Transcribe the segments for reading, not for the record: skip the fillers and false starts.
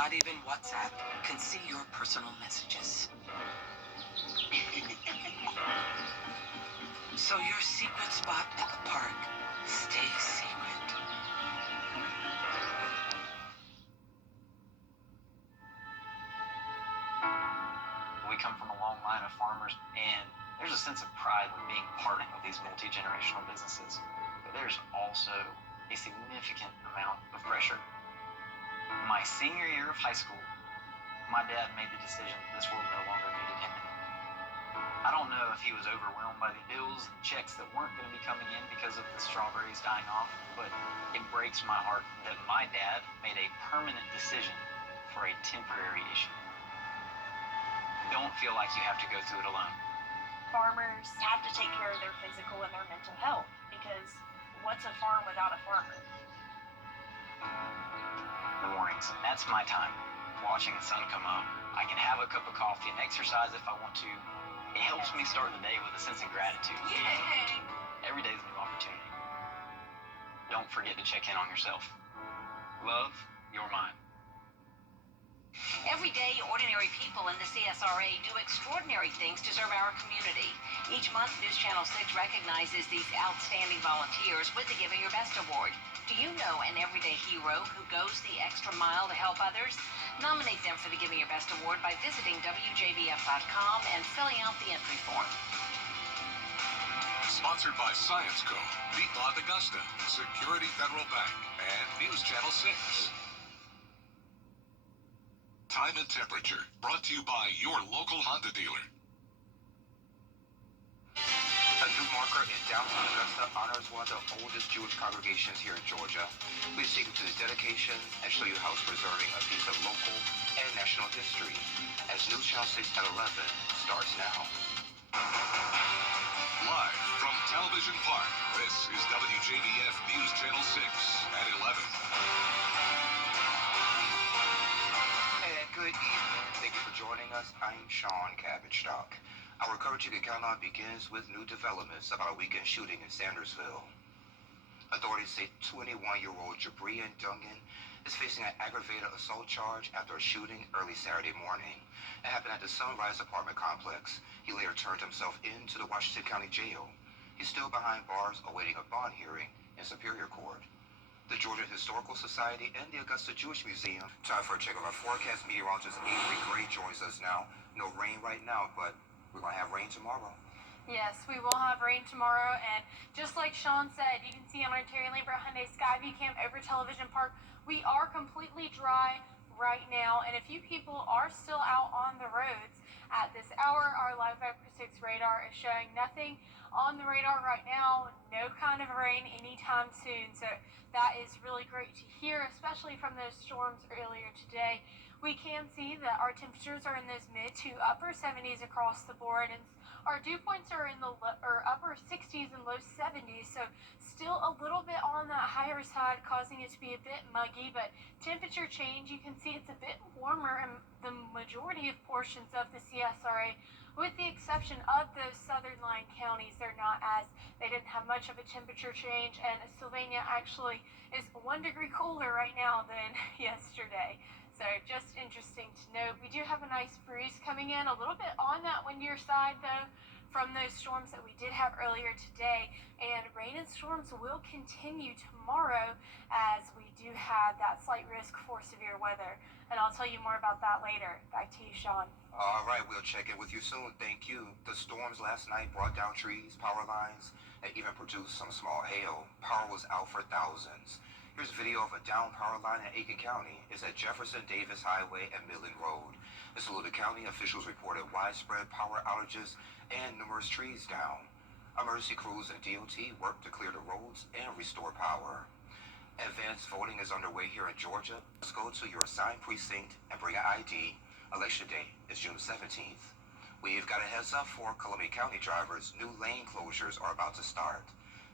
not even WhatsApp, can see your personal messages. So your secret spot at the park stays secret. We come from a long line of farmers, and there's a sense of pride with being part of these multi-generational businesses. But there's also a significant amount of pressure. My senior year of high school, my dad made the decision this world no longer needed him anymore. I don't know if he was overwhelmed by the bills and checks that weren't going to be coming in because of the strawberries dying off, but it breaks my heart that my dad made a permanent decision for a temporary issue. Don't feel like you have to go through it alone. Farmers have to take care of their physical and their mental health, because what's a farm without a farmer? Mornings, that's my time. Watching the sun come up, I can have a cup of coffee and exercise if I want to. It helps me start the day with a sense of gratitude. Yay! Every day is a new opportunity. Don't forget to check in on yourself. Love, your mind. Every day, ordinary people in the CSRA do extraordinary things to serve our community. Each month, News Channel 6 recognizes these outstanding volunteers with the Giving Your Best Award. Do you know an everyday hero who goes the extra mile to help others? Nominate them for the Giving Your Best Award by visiting WJBF.com and filling out the entry form. Sponsored by Science Co., Beat Lot Augusta, Security Federal Bank, and News Channel 6. Time and temperature, brought to you by your local Honda dealer. A new marker in downtown Augusta honors one of the oldest Jewish congregations here in Georgia. Please take you to the dedication and show you how it's preserving a piece of local and national history. As News Channel 6 at 11 starts now. Live from Television Park, this is WJBF News Channel 6 at 11. And good evening. Thank you for joining us. I'm Sean Cabbage-Stock. Our coverage you can count on begins with new developments about a weekend shooting in Sandersville. Authorities say 21-year-old Jabrian Dungan is facing an aggravated assault charge after a shooting early Saturday morning. It happened at the Sunrise apartment complex. He later turned himself into the Washington County Jail. He's still behind bars awaiting a bond hearing in Superior Court. The Georgia Historical Society and the Augusta Jewish Museum. Time for a check of our forecast. Meteorologist Avery Gray joins us now. No rain right now, but we're going to have rain tomorrow. Yes, we will have rain tomorrow, and just like Sean said, you can see on our Terry Lambert Hyundai Skyview Cam over Television Park, we are completely dry right now, and a few people are still out on the roads at this hour. Our Live 536 radar is showing nothing on the radar right now, no kind of rain anytime soon, so that is really great to hear, especially from those storms earlier today. We can see that our temperatures are in those mid to upper 70s across the board, and our dew points are in the upper 60s and low 70s, so still a little bit on that higher side, causing it to be a bit muggy, but temperature change, you can see it's a bit warmer in the majority of portions of the CSRA, with the exception of those southern line counties. They didn't have much of a temperature change, and Sylvania actually is 1 degree cooler right now than yesterday. So just interesting to note. We do have a nice breeze coming in, a little bit on that windier side though, from those storms that we did have earlier today. And rain and storms will continue tomorrow as we do have that slight risk for severe weather. And I'll tell you more about that later. Back to you, Sean. All right, we'll check in with you soon. Thank you. The storms last night brought down trees, power lines, and even produced some small hail. Power was out for thousands. Here's video of a down power line in Aiken County. It's at Jefferson Davis Highway and Midland Road. In Saluda County, officials reported widespread power outages and numerous trees down. Emergency crews and DOT worked to clear the roads and restore power. Advanced voting is underway here in Georgia. Let's go to your assigned precinct and bring an ID. Election day is June 17th. We've got a heads up for Columbia County drivers. New lane closures are about to start.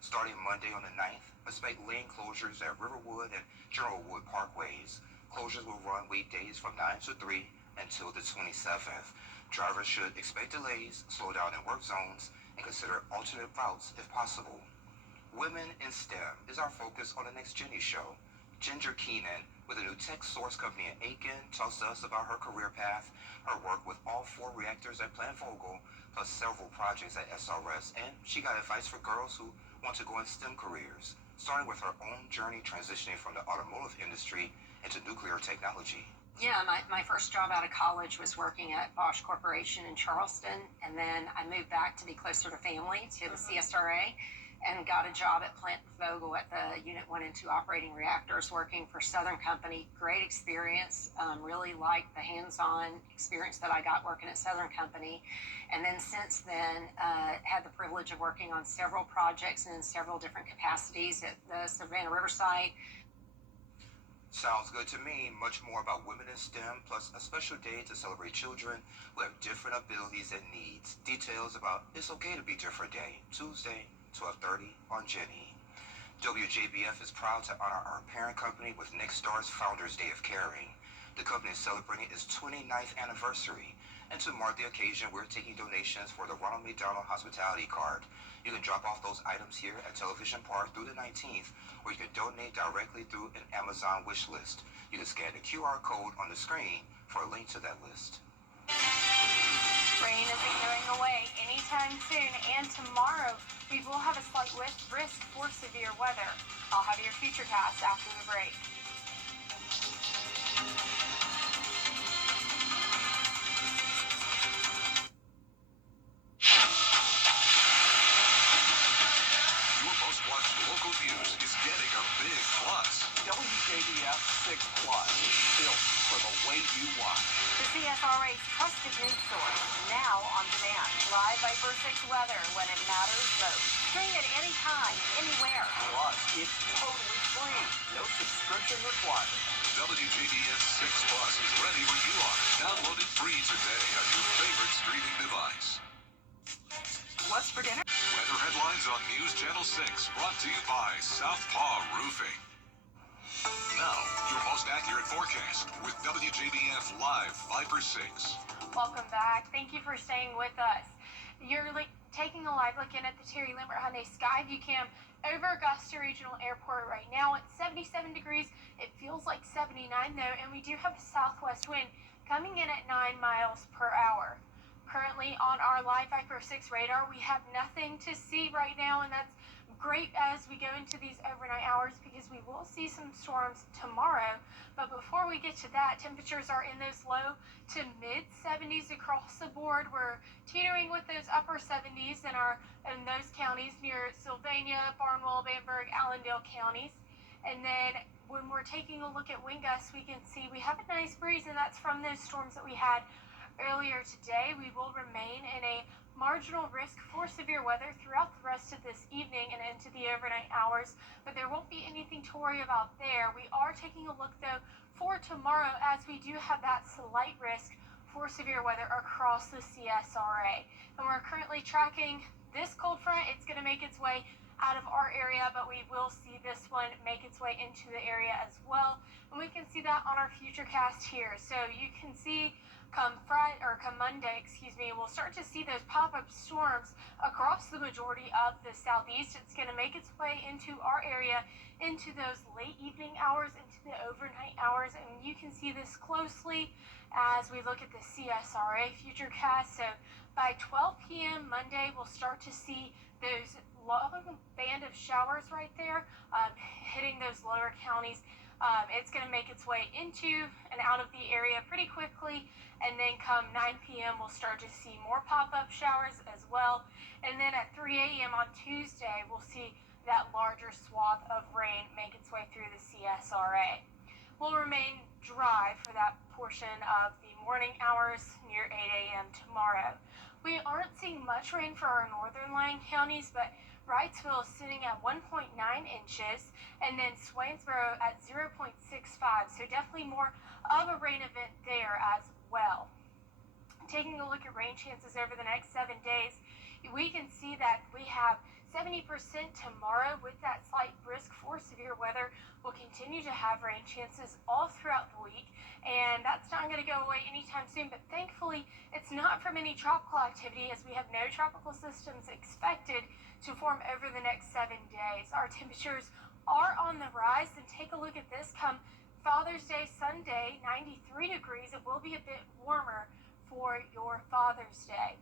Starting Monday on the 9th, expect lane closures at Riverwood and Generalwood Parkways. Closures will run weekdays from 9 to 3 until the 27th. Drivers should expect delays, slow down in work zones, and consider alternate routes if possible. Women in STEM is our focus on the next Jenny Show. Ginger Keenan, with a new tech source company in Aiken, tells us about her career path, her work with all 4 reactors at Plant Vogel, plus several projects at SRS, and she got advice for girls who want to go in STEM careers, starting with her own journey transitioning from the automotive industry into nuclear technology. Yeah, my first job out of college was working at Bosch Corporation in Charleston, and then I moved back to be closer to family, to the CSRA, and got a job at Plant Vogel at the Unit 1 and 2 operating reactors, working for Southern Company. Great experience. Really liked the hands-on experience that I got working at Southern Company. And then since then, had the privilege of working on several projects and in several different capacities at the Savannah River site. Sounds good to me. Much more about women in STEM, plus a special day to celebrate children who have different abilities and needs. Details about It's Okay to Be Different Day, Tuesday, 12:30 on Jenny. WJBF is proud to honor our parent company with Nextstar's Founders Day of Caring. The company is celebrating its 29th anniversary, and to mark the occasion, we're taking donations for the Ronald McDonald Hospitality Card. You can drop off those items here at Television Park through the 19th, or you can donate directly through an Amazon wish list. You can scan the QR code on the screen for a link to that list. Rain isn't going away anytime soon, and tomorrow we will have a slight risk for severe weather. I'll have your futurecast after the break. Your most watched local news is getting a big plus. WJBF 6 Plus, built for the way you watch. The CSRA's trusted news source, now on demand. Live Viper 6 weather when it matters most. Stream it anytime, anywhere. Plus, it's totally free. No subscription required. WJBF 6 Plus is ready when you are. Download it free today on your favorite streaming device. What's for dinner? Weather headlines on News Channel 6, brought to you by Southpaw Roofing. Now, your most accurate forecast with WJBF Live Viper 6. Welcome back. Thank you for staying with us. You're taking a live look in at the Terry Lambert Hyundai Skyview Cam over Augusta Regional Airport right now. It's 77 degrees. It feels like 79 though, and we do have a southwest wind coming in at 9 miles per hour. Currently on our live Viper 6 radar, we have nothing to see right now, and that's great as we go into these overnight hours because we will see some storms tomorrow. But before we get to that, temperatures are in those low to mid 70s across the board. We're teetering with those upper 70s in those counties near Sylvania, Barnwell, Bamberg, Allendale counties. And then when we're taking a look at wind gusts, we can see we have a nice breeze, and that's from those storms that we had earlier today. We will remain in a marginal risk for severe weather throughout the rest of this evening and into the overnight hours, but there won't be anything to worry about there. We are taking a look though for tomorrow, as we do have that slight risk for severe weather across the CSRA. And we're currently tracking this cold front. It's going to make its way out of our area, but we will see this one make its way into the area as well. And we can see that on our futurecast here. So you can see come Monday, we'll start to see those pop-up storms across the majority of the southeast. It's going to make its way into our area, into those late evening hours, into the overnight hours, and you can see this closely as we look at the CSRA futurecast. So by 12 p.m. Monday, we'll start to see those long band of showers right there hitting those lower counties. It's going to make its way into and out of the area pretty quickly, and then come 9 p.m. we'll start to see more pop-up showers as well, and then at 3 a.m. on Tuesday we'll see that larger swath of rain make its way through the CSRA. We'll remain dry for that portion of the morning hours near 8 a.m. tomorrow. We aren't seeing much rain for our northern lying counties, but Wrightsville is sitting at 1.9 inches, and then Swainsboro at 0.65, so definitely more of a rain event there as well. Taking a look at rain chances over the next 7 days, we can see that we have 70% tomorrow with that slight risk for severe weather. We'll continue to have rain chances all throughout the week, and that's not going to go away anytime soon, but thankfully it's not from any tropical activity, as we have no tropical systems expected to form over the next 7 days. Our temperatures are on the rise. And take a look at this. Come Father's Day Sunday, 93 degrees. It will be a bit warmer for your Father's Day.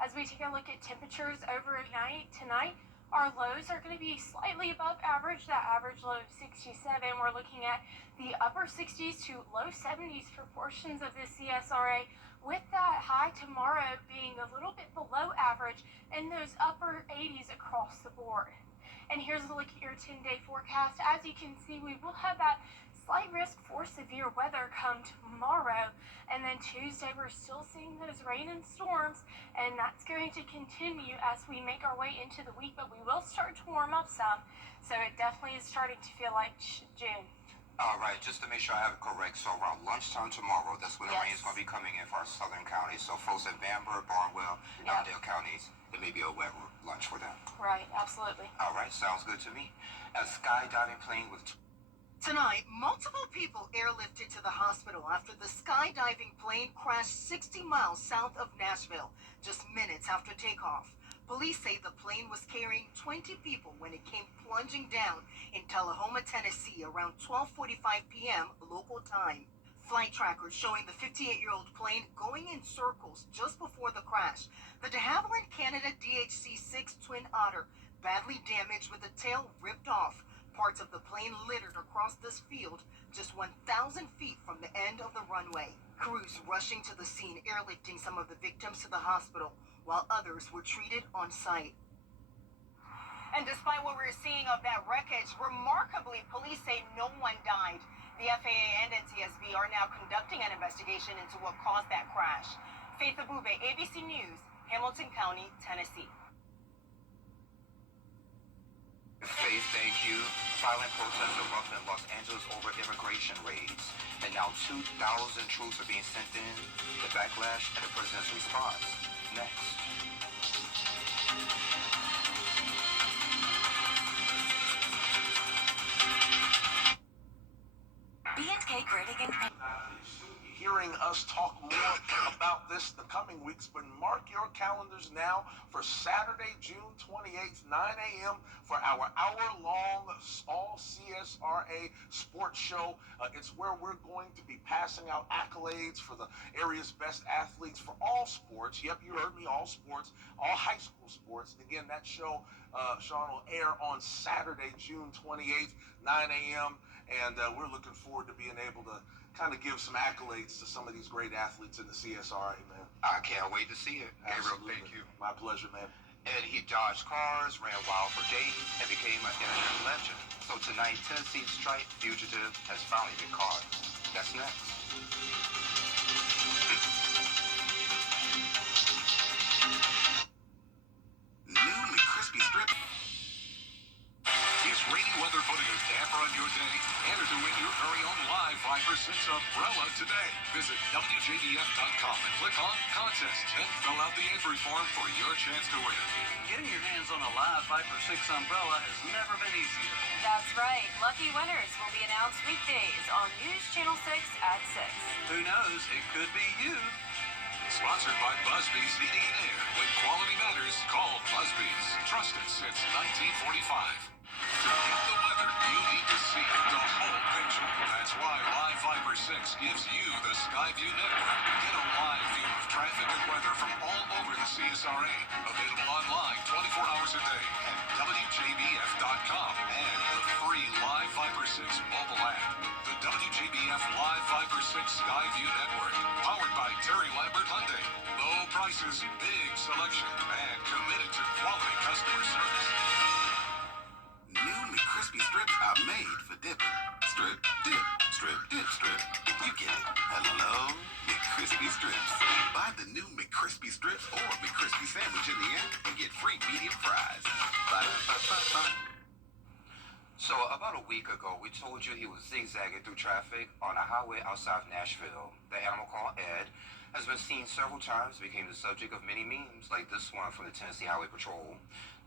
As we take a look at temperatures overnight tonight, our lows are going to be slightly above average. That average low of 67. We're looking at the upper 60s to low 70s for portions of the CSRA, with that high tomorrow being a little bit below average and those upper 80s across the board. And here's a look at your 10-day forecast. As you can see, we will have that slight risk for severe weather come tomorrow, and then Tuesday we're still seeing those rain and storms, and that's going to continue as we make our way into the week, but we will start to warm up some, so it definitely is starting to feel like June. All right, just to make sure I have it correct, so around lunchtime tomorrow, that's when the rain is going to be coming in for our southern counties. So folks in Bamberg, Barnwell, Allendale counties, it may be a wet lunch for them. Right, absolutely. All right, sounds good to me. A skydiving plane with Tonight, multiple people airlifted to the hospital after the skydiving plane crashed 60 miles south of Nashville, just minutes after takeoff. Police say the plane was carrying 20 people when it came plunging down in Tullahoma, Tennessee around 12:45 p.m. local time. Flight trackers showing the 58-year-old plane going in circles just before the crash. The de Havilland, Canada DHC-6 Twin Otter badly damaged with the tail ripped off. Parts of the plane littered across this field just 1,000 feet from the end of the runway. Crews rushing to the scene, airlifting some of the victims to the hospital, while others were treated on site. And despite what we're seeing of that wreckage, remarkably, police say no one died. The FAA and NTSB are now conducting an investigation into what caused that crash. Faith Abube, ABC News, Hamilton County, Tennessee. Faith, thank you. Silent protests erupt in Los Angeles over immigration raids. And now 2,000 troops are being sent in. The backlash and the president's response. Next. B&K Credit Union. Hearing us talk more about this the coming weeks, but mark your calendars now for Saturday, June 28th, 9 a.m. for our hour-long all CSRA sports show. It's where we're going to be passing out accolades for the area's best athletes for all sports. Yep, you heard me, all sports, all high school sports. Again, that show, Sean, will air on Saturday, June 28th, 9 a.m., and we're looking forward to being able to kind of give some accolades to some of these great athletes in the CSRA, man. I can't wait to see it. Gabriel, thank you. My pleasure, man. And he dodged cars, ran wild for days, and became an internet legend. So tonight, Tennessee's striped fugitive has finally been caught. That's next. New McCrispy Strip. Is rainy weather putting a damper on your day? Enter to win your very own live 5% umbrella today. Visit WJBF.com and click on Contest. Then fill out the entry form for your chance to win. Getting your hands on a live 5 for 6 umbrella has never been easier. That's right. Lucky winners will be announced weekdays on News Channel 6 at 6. Who knows? It could be you. Sponsored by Busby's Heating and Air. When quality matters, call Busby's. Trusted since 1945. To get the weather, you need to see the whole picture. That's why Live 5 for 6 gives you the Skyview Network. Get a live view of traffic and weather from all over the CSRA. Available online 24 hours a day at WJBF.com and the free Live 5 for 6 mobile app. The WJBF Live 5 for 6 Skyview Network. Powered by Terry Lambert Hyundai. Low prices, big selection, and committed to quality customer service. New McCrispy strips are made for dipping. Strip, dip, strip, dip, strip. You get it. Hello, McCrispy strips. Buy the new McCrispy strips or McCrispy sandwich in the app and get free medium fries. Ba-da-ba-ba-ba. So about a week ago, we told you he was zigzagging through traffic on a highway outside of Nashville. The animal called Ed has been seen several times, became the subject of many memes, like this one from the Tennessee Highway Patrol.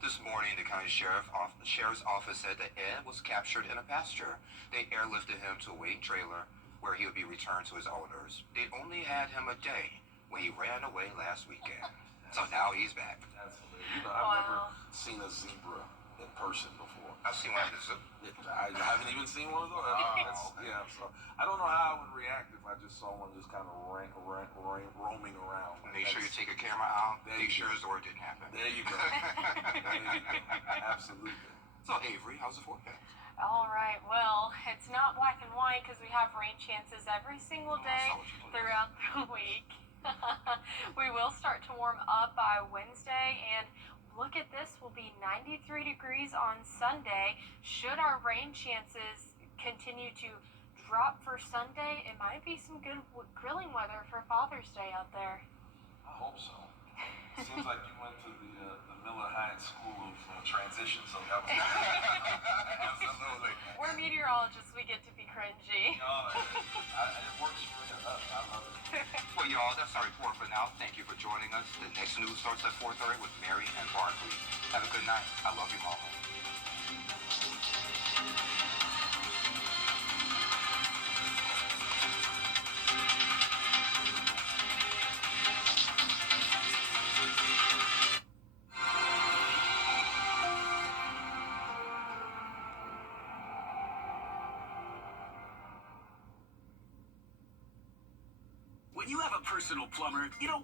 This morning, the county sheriff's office said that Ed was captured in a pasture. They airlifted him to a waiting trailer where he would be returned to his owners. They only had him a day when he ran away last weekend. So now he's back. Absolutely. You know, I've never seen a zebra in person before. I've seen one at the zoo. I haven't even seen one of those. Yeah, so I don't know how I would react if I just saw one just kind of roaming around. Make sure you take a camera out. Make sure go. his door didn't happen. There you go. There you go. Absolutely. So, Avery, how's the forecast? All right, well, it's not black and white because we have rain chances every single day throughout the week. We will start to warm up by Wednesday, and look at this, will be 93 degrees on Sunday. Should our rain chances continue to drop for Sunday, it might be some good grilling weather for Father's Day out there. I hope so. Seems like you went to the Miller Hines School of Transition, so that was absolutely. We're meteorologists, we get to be cringy. No, it works for me. I love it. Well, y'all, that's our report for now. Thank you for joining us. The next news starts at 4:30 with Mary and Barkley. Have a good night. I love you, Mama. When you have a personal plumber, you don't